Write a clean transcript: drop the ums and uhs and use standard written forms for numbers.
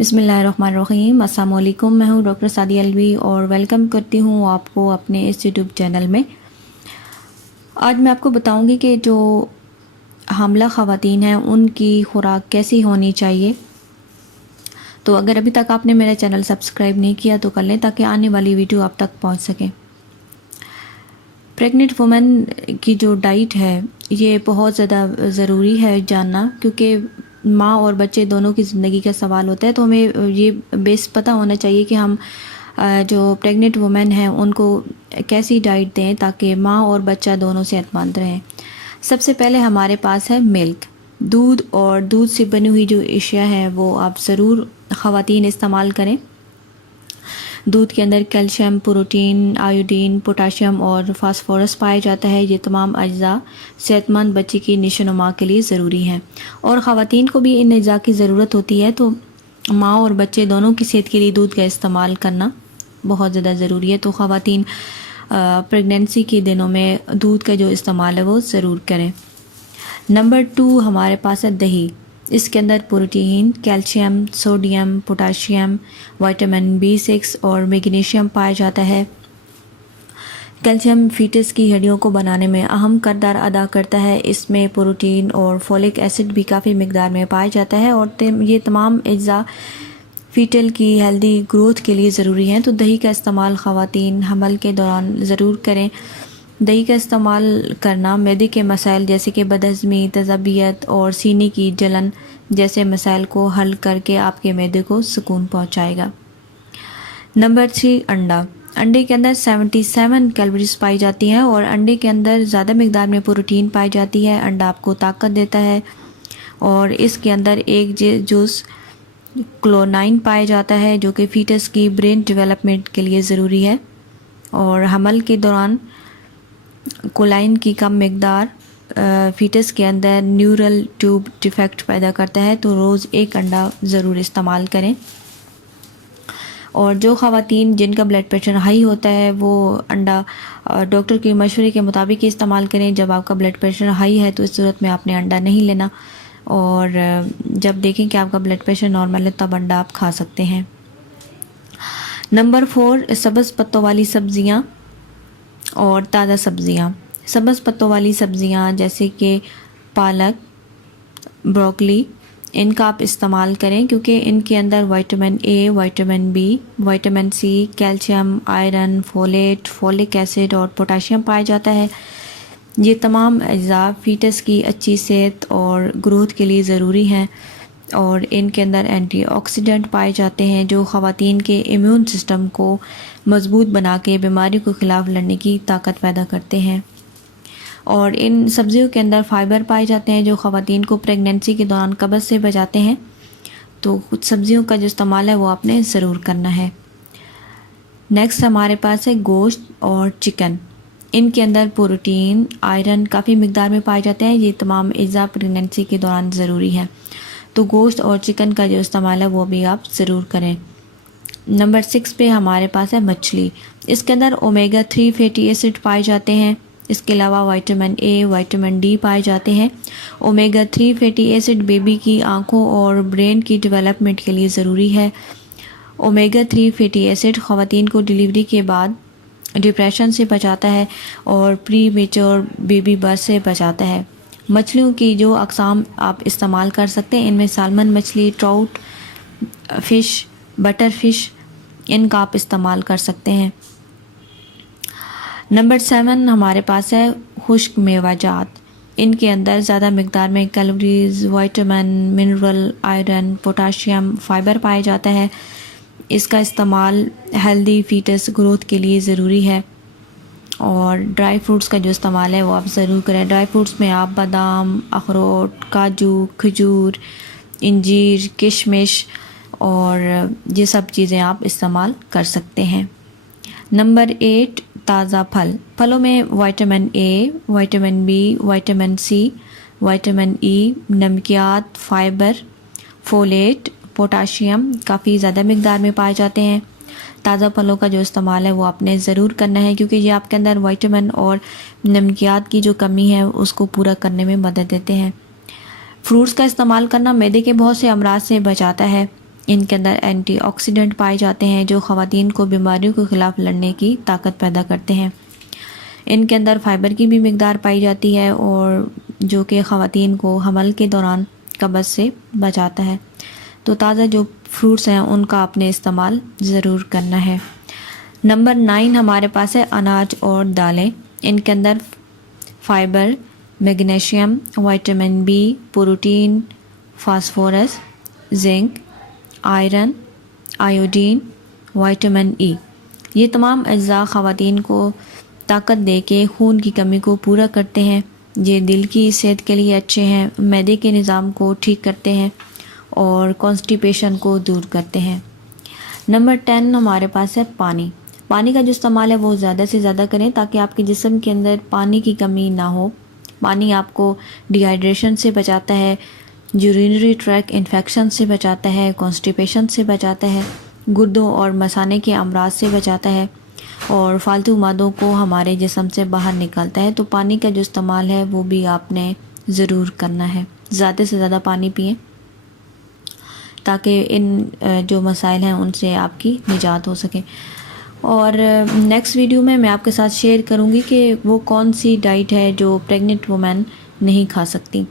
बिस्मिल्लाहिर्रहमानिर्रहीम। अस्सलाम वालेकुम। मैं हूँ डॉक्टर सादिया अलवी और वेलकम करती हूँ आपको अपने इस यूट्यूब चैनल में। आज मैं आपको बताऊँगी कि जो हामला ख़वातीन हैं उनकी खुराक कैसी होनी चाहिए। तो अगर अभी तक आपने मेरा चैनल सब्सक्राइब नहीं किया तो कर लें ताकि आने वाली वीडियो आप तक पहुँच सके। प्रेग्नेंट वुमेन की जो डाइट है ये बहुत ज़्यादा ज़रूरी है जानना, क्योंकि माँ और बच्चे दोनों की ज़िंदगी का सवाल होता है। तो हमें ये बेस पता होना चाहिए कि हम जो प्रेग्नेंट वुमेन हैं उनको कैसी डाइट दें ताकि माँ और बच्चा दोनों सेहतमंद रहें। सबसे पहले हमारे पास है मिल्क, दूध, और दूध से बनी हुई जो अशिया है वो आप ज़रूर ख़वातीन इस्तेमाल करें। दूध के अंदर कैल्शियम, प्रोटीन, आयोडीन, पोटाशियम और फास्फोरस पाया जाता है। ये तमाम अज्जा सेहतमंद बच्चे की नशोनुमा के लिए ज़रूरी हैं और ख़वातीन को भी इन अज्जा की ज़रूरत होती है। तो माँ और बच्चे दोनों की सेहत के लिए दूध का इस्तेमाल करना बहुत ज़्यादा ज़रूरी है। तो ख़वातीन प्रेगनेंसी के दिनों में दूध का जो इस्तेमाल है वो ज़रूर करें। नंबर 2 हमारे पास है दही। इसके अंदर protein, calcium, sodium, potassium, vitamin B6 और मैग्नीशियम पाया जाता है। कैल्शियम फीटस की हड्डियों को बनाने में अहम किरदार अदा करता है। इसमें प्रोटीन और फोलिक एसिड भी काफ़ी मिकदार में पाया जाता है और ये तमाम अज्जा फीटल की हेल्दी ग्रोथ के लिए ज़रूरी हैं। तो दही का इस्तेमाल ख़वातीन हमल के दौरान ज़रूर करें। दही का इस्तेमाल करना मैदे के मसाइल जैसे कि बदहज़मी, तज़ाबियत और सीने की जलन जैसे मसाइल को हल करके आपके मैदे को सुकून पहुंचाएगा। नंबर 3 अंडा। अंडे के अंदर 77 कैलोरीज पाई जाती हैं और अंडे के अंदर ज़्यादा मिकदार में प्रोटीन पाई जाती है। अंडा आपको ताकत देता है और इसके अंदर एक जूस क्लोनाइन पाया जाता है जो कि फीटस की ब्रेन डेवलपमेंट के लिए ज़रूरी है। और हमल के दौरान कोलाइन की कम मिकदार फीटस के अंदर न्यूरल ट्यूब डिफेक्ट पैदा करता है। तो रोज़ एक अंडा ज़रूर इस्तेमाल करें। और जो ख़वातीन जिनका ब्लड प्रेशर हाई होता है वो अंडा डॉक्टर के मशवरे के मुताबिक इस्तेमाल करें। जब आपका ब्लड प्रेशर हाई है तो इस सूरत में आपने अंडा नहीं लेना, और जब देखें कि आपका ब्लड प्रेशर नॉर्मल है तब अंडा आप खा सकते हैं। नंबर 4 सब्ज़ पत्तों वाली सब्ज़ियाँ और ताज़ा सब्ज़ियाँ। सब्ज़ पत्तों वाली सब्ज़ियाँ जैसे कि पालक, ब्रोकली, इनका आप इस्तेमाल करें क्योंकि इनके अंदर vitamin A, vitamin B, vitamin C, calcium, iron, folate, folic acid और पोटाशियम पाया जाता है। ये तमाम अज्जा फीटस की अच्छी सेहत और ग्रोथ के लिए ज़रूरी हैं और इनके अंदर एंटीऑक्सीडेंट पाए जाते हैं जो ख़वातीन के इम्यून सिस्टम को मज़बूत बना के बीमारी के ख़िलाफ़ लड़ने की ताकत पैदा करते हैं। और इन सब्ज़ियों के अंदर फ़ाइबर पाए जाते हैं जो ख़वातीन को प्रेगनेंसी के दौरान कब्ज़ से बचाते हैं। तो कुछ सब्ज़ियों का जो इस्तेमाल है वो आपने ज़रूर करना है। नेक्स्ट हमारे पास है गोश्त और चिकन। इनके अंदर प्रोटीन, आयरन काफ़ी मिकदार में पाए जाते हैं। ये तमाम अज्जा प्रेगनेंसी के दौरान ज़रूरी है। तो गोश्त और चिकन का जो इस्तेमाल है वो भी आप ज़रूर करें। नंबर 6 पे हमारे पास है मछली। इसके अंदर ओमेगा 3 फैटी एसिड पाए जाते हैं। इसके अलावा विटामिन A, विटामिन D पाए जाते हैं। ओमेगा 3 फैटी एसिड बेबी की आँखों और ब्रेन की डेवलपमेंट के लिए ज़रूरी है। ओमेगा 3 फैटी एसिड ख़वातीन को डिलीवरी के बाद डिप्रेशन से बचाता है और प्री मेच्योर बेबी बर्थ से बचाता है। मछलियों की जो अक़साम आप इस्तेमाल कर सकते हैं इनमें सालमन मछली, ट्राउट फ़िश, बटर फ़िश, इनका आप इस्तेमाल कर सकते हैं। नंबर 7 हमारे पास है खुश्क मेवाजात। इनके अंदर ज़्यादा मिकदार में calories, vitamin, mineral, iron, potassium, fibre पाया जाता है। इसका इस्तेमाल हेल्दी फीटस ग्रोथ के लिए ज़रूरी है। और ड्राई फ्रूट्स का जो इस्तेमाल है वो आप ज़रूर करें। ड्राई फ्रूट्स में आप बादाम, अखरोट, काजू, खजूर, इंजीर, किशमिश और ये सब चीज़ें आप इस्तेमाल कर सकते हैं। नंबर 8 ताज़ा फल। फलों में vitamin A, vitamin B, vitamin C, vitamin E, नमकियात, फाइबर, फोलेट, पोटाशियम काफ़ी ज़्यादा मिकदार में पाए जाते हैं। ताज़ा फलों का जो इस्तेमाल है वो आपने ज़रूर करना है क्योंकि ये आपके अंदर विटामिन और नमकियात की जो कमी है उसको पूरा करने में मदद देते हैं। फ्रूट्स का इस्तेमाल करना मैदे के बहुत से अमराज से बचाता है। इनके अंदर एंटीऑक्सीडेंट पाए जाते हैं जो ख़वातीन को बीमारियों के ख़िलाफ़ लड़ने की ताकत पैदा करते हैं। इनके अंदर फ़ाइबर की भी मिकदार पाई जाती है और जो कि ख़वातीन को हमल के दौरान कब्ज़ से बचाता है। तो ताज़ा जो फ्रूट्स हैं उनका आपने इस्तेमाल ज़रूर करना है। नंबर 9 हमारे पास है अनाज और दालें। इनके अंदर fibre, magnesium, vitamin B, protein, phosphorus, zinc, iron, iodine, vitamin E, ये तमाम अज्जा ख़वातीन को ताकत दे के खून की कमी को पूरा करते हैं। ये दिल की सेहत के लिए अच्छे हैं, मैदे के निज़ाम को ठीक करते हैं और कॉन्स्टिपेशन को दूर करते हैं। नंबर 10 हमारे पास है पानी। पानी का जो इस्तेमाल है वो ज़्यादा से ज़्यादा करें ताकि आपके जिस्म के अंदर पानी की कमी ना हो। पानी आपको डिहाइड्रेशन से बचाता है, यूरिनरी ट्रैक इन्फेक्शन से बचाता है, कॉन्स्टिपेशन से बचाता है, गुर्दों और मसाने के अमराज से बचाता है और फालतू मादों को हमारे जिस्म से बाहर निकालता है। तो पानी का जो इस्तेमाल है वो भी आपने ज़रूर करना है। ज़्यादा से ज़्यादा पानी पिएं ताकि इन जो मसाइल हैं उनसे आपकी निजात हो सके। और नेक्स्ट वीडियो में मैं आपके साथ शेयर करूंगी कि वो कौन सी डाइट है जो प्रेग्नेंट वुमेन नहीं खा सकती।